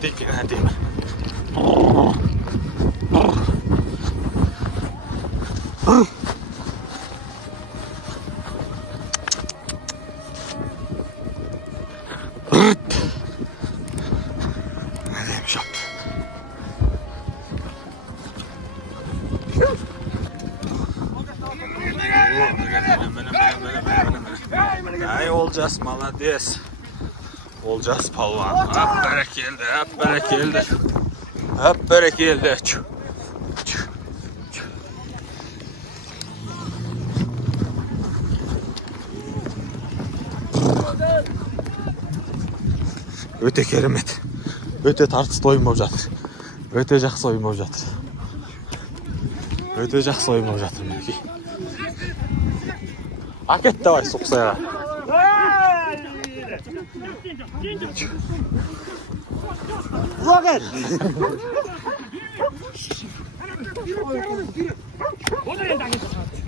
Hadi. Ay olacağız malades. Olacağız palvan. Hep berekildi, hep berekildi. Hep berekildi. Öte kerimet. Öte tartыс оймап жатыр. Öte жақсы оймап жатыр. Öte жақсы оймап жатыр мінекей. Акет давай соқсайға. Зогет.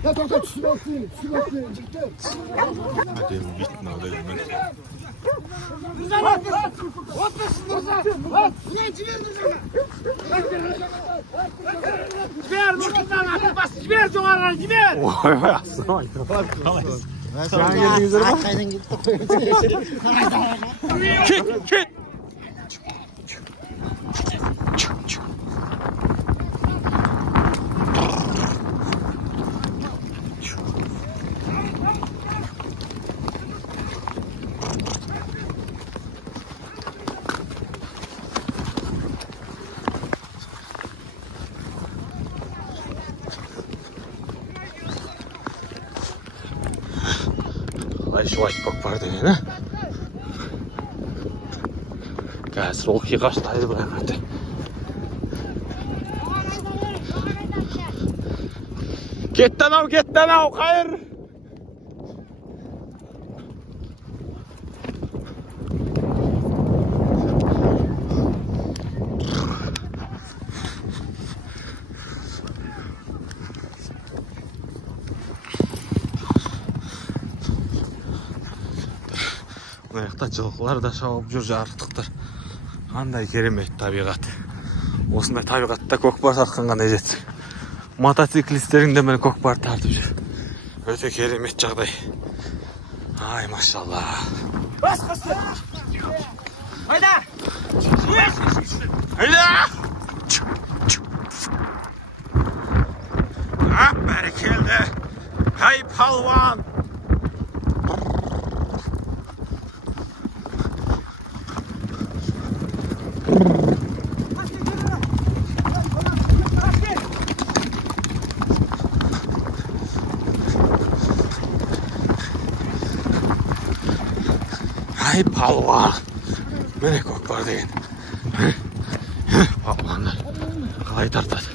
Ya to'xta tushmoqchi. Hadi bitme alayım ben. Jiber, mutlaqan bas, jiber jo'g'argan, jiber. Voy, assalomu alaykum. Sen geldingizler mi? Qaydan keldi? Ket. Şu aytpak var degeni. Қазір ол қиғаштайды бірақ әті. Кетті анау, қайыр! Ayakta жылқылар да шауып жүр, жарықтықтар. Қандай керемет табиғат. Осындай табиғатта көкпар тартқан қандай жетсін. Мотоциклистерің де мені көкпар тартып жүр. Өте керемет жағдай. Ай, машалла. Hayda! Beri keldi. Hey palvan. Ay palvan. Mene көкпар деген. Palvanlar. Қалай тартады.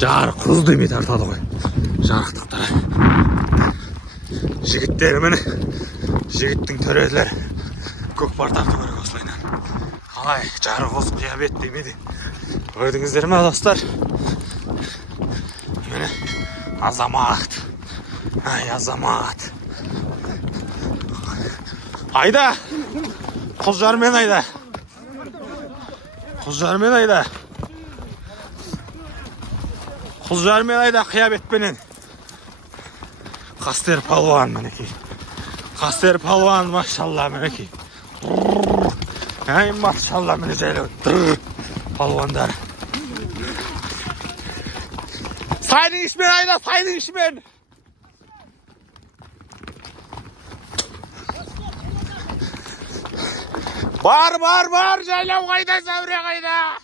Жарық құз демей тартады ғой. Жарықтықтар. Жігіттер міне. Жігіттің төрелері. Көкпар тарту керек осылайынан. Қалай жарық құз қиябет демейді. Көрдіңіздер ме достар? Міне азамат. Ай азамат. Айда. Құзжармен айда. Құзжармен айда қиябетпенен. Қастер палуан мінекей. Қастер палуан машалла мінекей. Ай машалла міне жайлы. Palvanlar. Sayın işmen ayla, sayın işmen. Var. Jaylav kayda, Zavre kayda.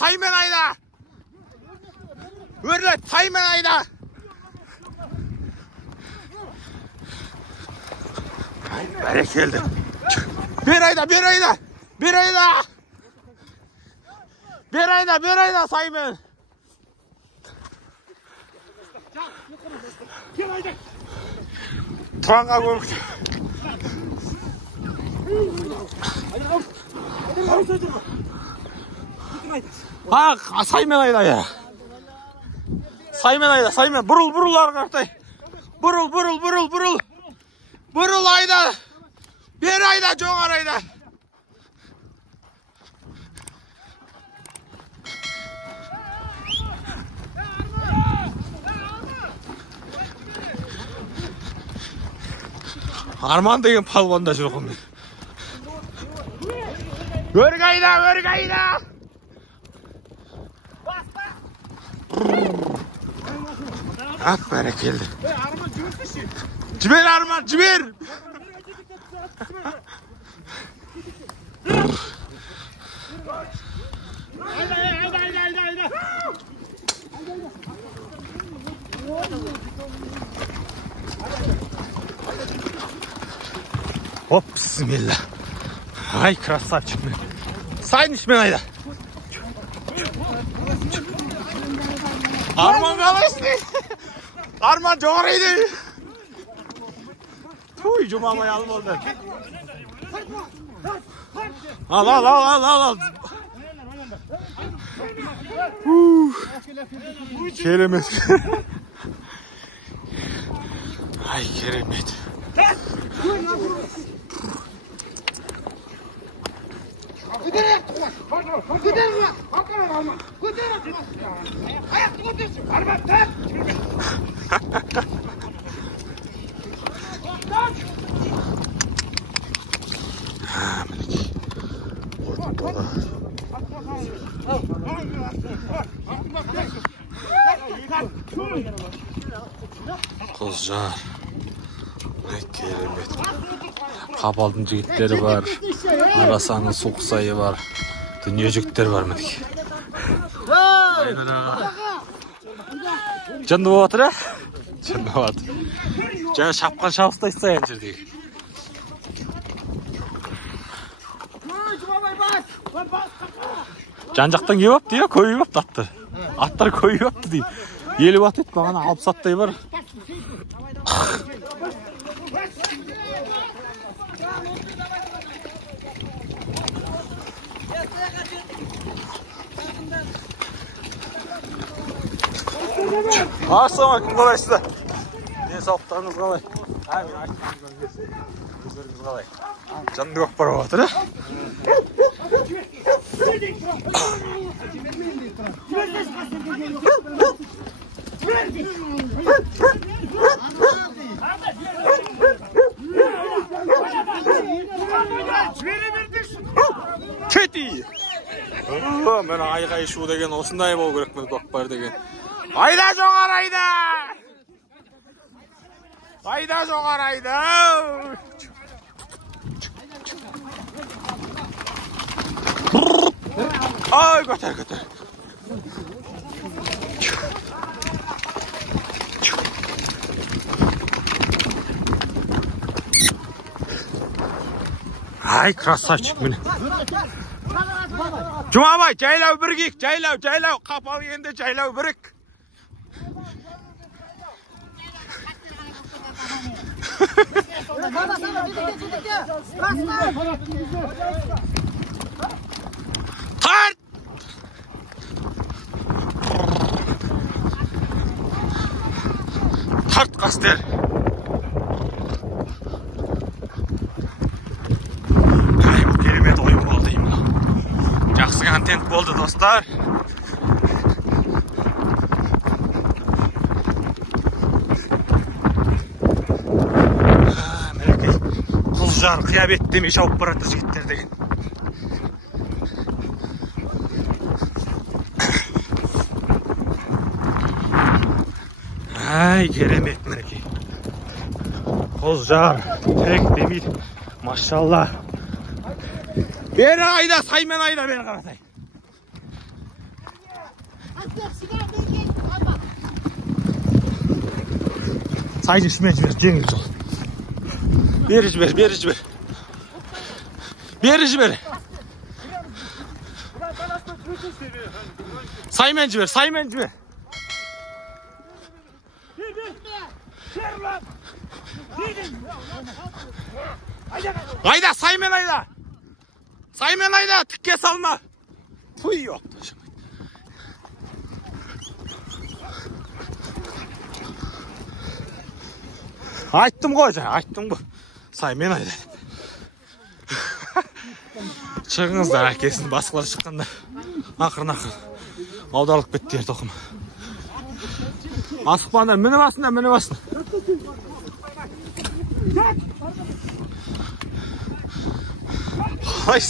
Saymen ayda. Örlet Saymen ayda. Berekeldi. Bir ayda Saymen. Turanğa görmüş. Ha, Saymen ayda ya. Saymen. Burul arkadaşlar. Burul. Burul ayda. Bir ayda çoğar ayda. Arman деген palvonda жүргім. Өргайда. Aferin geldi. Arman cübürsün. Ciber Arman, ciber. Hayda. Hop, bismillah. Ay, krasavчик. Sayın içmen ayda. Arman kalaştı. Arman çoğarıydı. Tuy, cumamaya alım oldu. Al. Keremet. Ay keremet. Kızlar. Ne keremet. Kapaldın jigitleri var. Arasanın soğuk var. Dünyacıklar var mı dik? Canlı batır ha? Canlı batır. Canı şapkan şapıstaysa yancır dik. Can-жақтан кеп апты ya, көйіп апты аттар. Аттар көйіп апты дейм. Еліп ат еді, маған алып саттай бар. Ассалаумағалейкум, қалайсыздар? Не сауықтарыңыз қалай? Өздеріңіз қалай? Жанды көп бар жатыр, Keti! Мен айғай шу деген осындай болу керек мен көкпар деген. Айда жоғар айда! Айда жоғар айда! Ay götür. Ay krasavчик meni. Jumabay, jaylav birgik, jaylav. Qapal endi jaylav birik. Tart! Tart qaster. Ay, bu keremet oyun oldu imla. Жақсы контент болды достар. Мінекей Құлжар қиябет демей шауып барады жігіттер деген. Ay керемет мінекей. Құлжар тек демейді. Машалла. Beri ayda, Saymen ayda beni karatay. Sayın işime jibер, жеңіл жол. Бері жібер. Бері жібер. Saymen жібер. Ayda, saymen ayda, tükke salma. Puy yok. Ayttım bu. Saymen ayda. Çıkыңыздар, әкесін басқалар шыққанда. Ақырын. Аударылып кетті тоқым. Асықпаңдар, міне басын. Ай.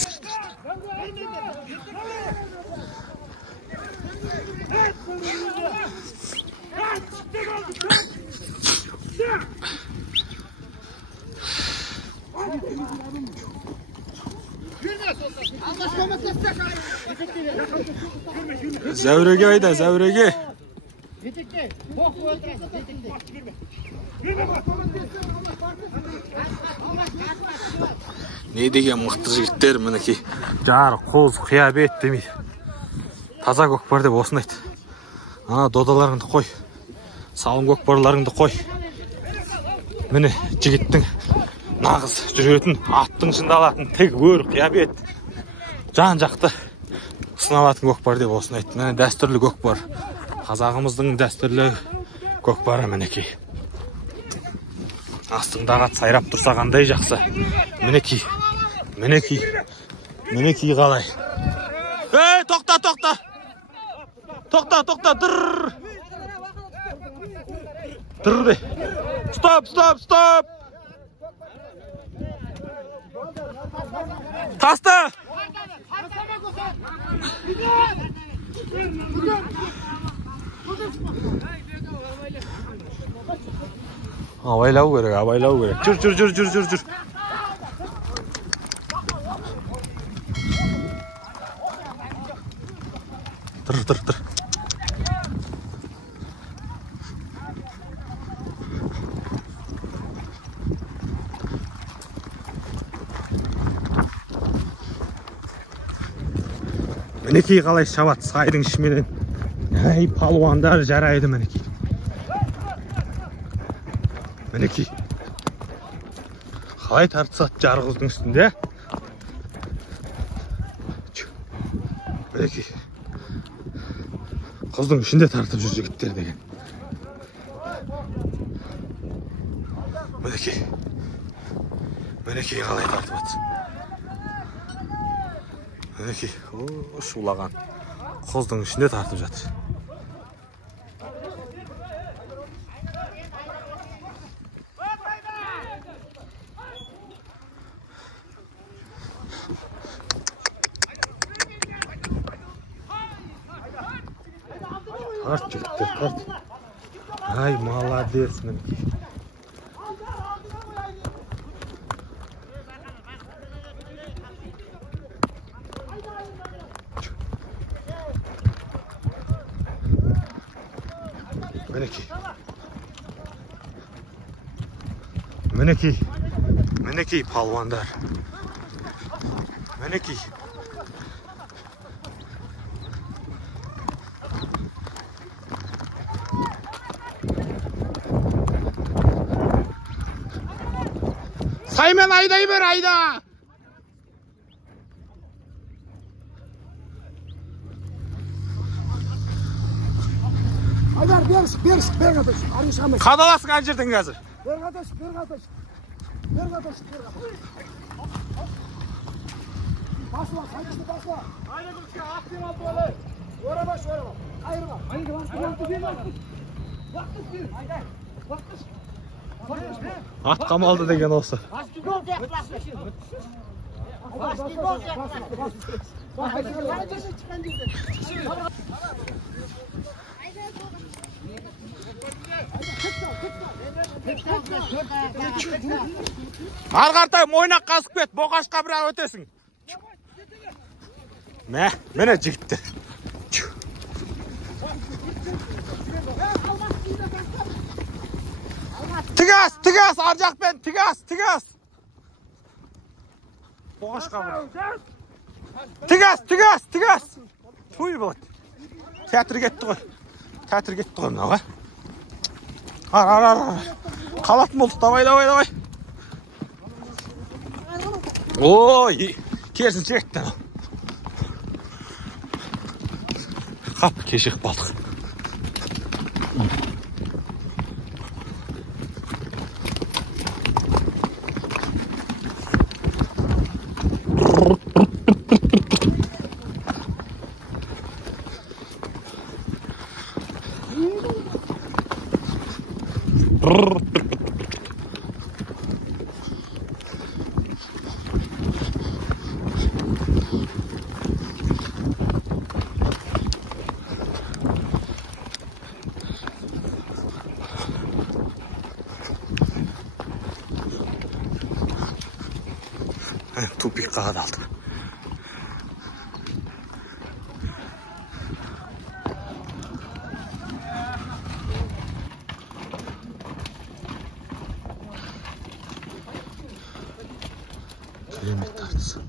Зәуреге айда, зәуреге. Не деген мықты жігіттер, мінекей. Жар, қоз, қиябет демейді. Таза көкпар деп осыны айт. Ана додаларыңды қой. Салым көкпарларыңды қой. Міне жігіттің нағыз жүретін, аттың жындалатын, тек өр, қиябет. Жан жақты сыналатын көкпар деп осыны айт. Міне дәстүрлі көкпар. Қазағымыздың дәстүрлі көкпары мінекей. Астыңдағы сайрап тұрса қандай жақсы. Мінекей қалай. Ей, тоқта. Тоқта, дыр де. Стоп. Таста. Абайлау керек. Жүр. Дыр. Мінекей қалай шабат сайдың ішіменен. Әй, палуандар жарайды мінекей. Қалай тартысат жарғыздың үстінде. Мінекей. Қыздың ішінде тартып жүр жігіттер деген. Мінекей қалай тартып атыр. Мінекей, шулаған. Қыздың ішінде тартып жатыр. Тарт жігіттер, тарт. Ай, молодец мінекей. Мінекей палуандар. Мінекей. Saymen ayday bер, ayda. Ayдар, бер қаташ. Қадаласың әнжердің қазір. Бер қаташ. Басыла, қайтысты басыла. Айда күрішке ақтен алды олай. Орама. Қайырма. Ат қамалды деген осы. Арғартай мойнақ қасып кет, боқашқа бірақ өтесің. Міне жігіттер. Tigas, arjaqpen, tigas. Boğaşqa bur. Tigas. Tuy bot. Teatr ketdi qoy. Mına. Ar. Qalat bolduq, davay. Oy, kersin çekti. Qap, keşik balıq. Tupik qadaldı. Keremet tartısı.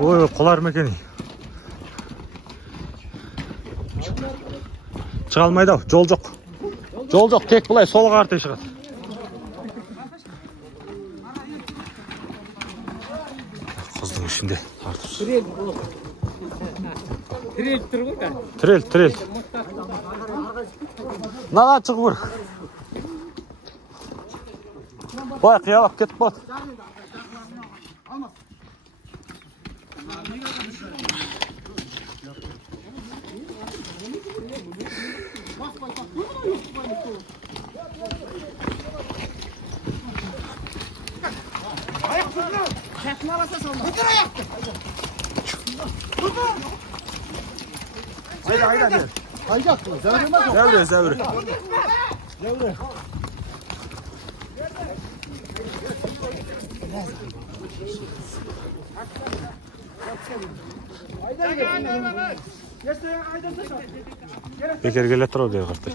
Oy, qolar mekeni. Çıqalmaydı, jol жоқ, tek бұлай солға арты шығады. Қыздың ішінде тартып. Трел тұр ғой да? Трел. Нана шығып бұр. Бай, қиялап кетіп бат. Hayda. Zəvre. Bekер келе тұр бері қартай.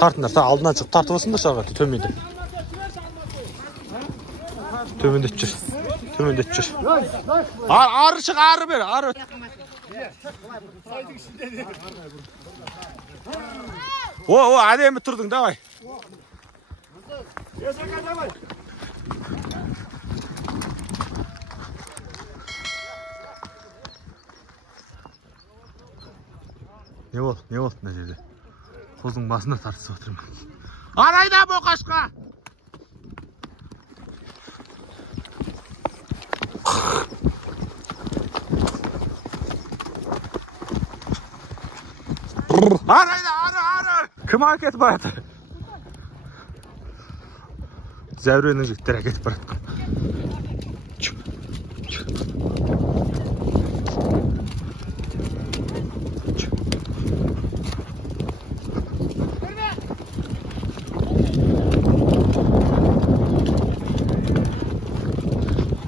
Тартындар, алдынан шығып тартып осында шаға төменде. Төменде жүр. Ары шық, ары бер, ары. О, әдемі тұрдың, давай. Не болды мына жерде? Қоздың басында тартысып отырмын. Арайда боқашқа! Arayda, ары! Кім әкетіп барады? Зәуренің жігіттер әкетіп барады.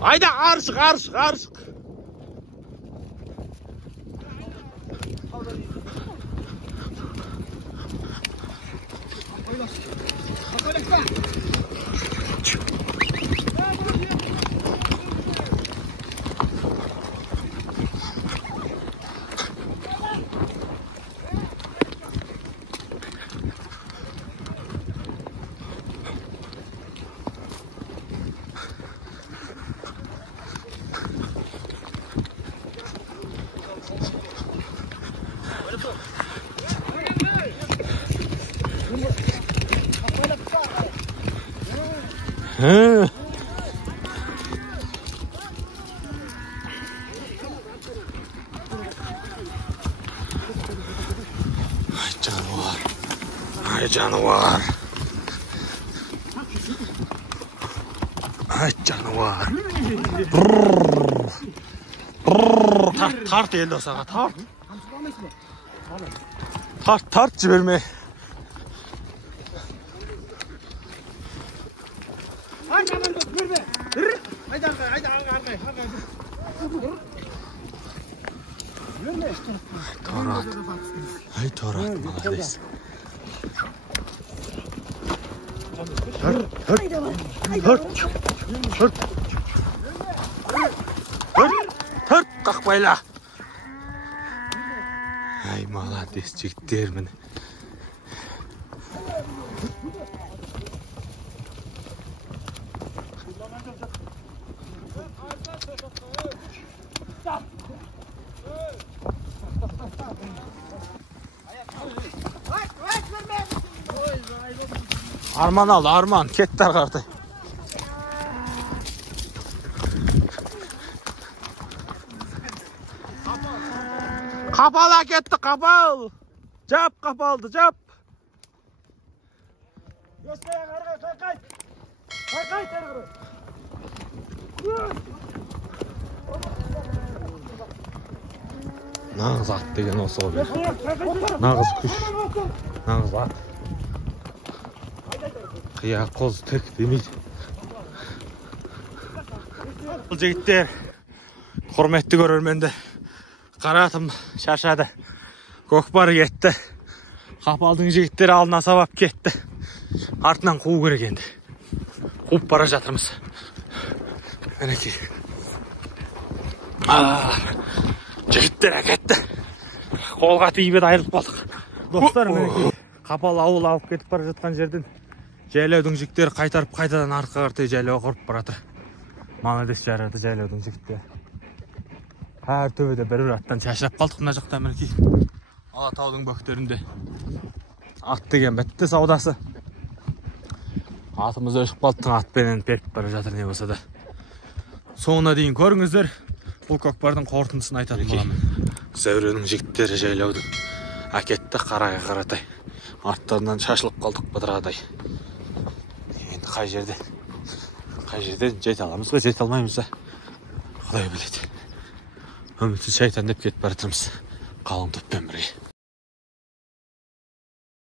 Ayda arışık. Canavar. Ay canavar. Tart elde sana, tart жіберме. Doğru at. Ay doğru at. Молодец. Hırt. Kalkmayla. Ay молодец. Жігіттер міне. Arman aldı, Arman. Kettir kartı. Kapala ketti, kapal. Cap kapaldı, cap. Göster, kay. Kay, seni. Nağız at degen olsa oluyor. Nağız kuş. Nağız at. Kıya koz tek demeydi. Жігіттер, құрметті көрерменді. Қаратым шаршады. Көкпар кетті. Қапалдың жігіттері алдына сабап кетті. Артынан қуу керек енді. Қуып бара жатырмыз. Мінекей. Жігіттер әкетті. Қолға тиіп еді, айырылып қалдық. Достар, мінекей. Қапал ауыл алып кетіп бара жатқан жерден жайлаудың жігіттері қайтарып қайтадан артқа қарай жайлауға құрып баратыр. Молодец жарады жайлаудың жігіттері. Әр төбеде бір аттан шашырап қалдық мына жақта мінекей. Алатаудың бөктерінде. Ат деген бітті саудасы. Атымыз өшіп қалдық, атпенен періп бара жатыр не болса да. Соңына дейін көріңіздер. Бұл көкпардың қорытындысын айтатын боламын. Зәуренің жігіттері жайлаудың. Әкетті қараға қаратай. Арттарынан шашылып қалдық быдырадай. Енді қай жерден жете аламыз ғой, жете алмаймыз да. Құдай біледі. Үмітсіз шайтан деп кетіп бара жатырмыз. Қалың топпен бірге.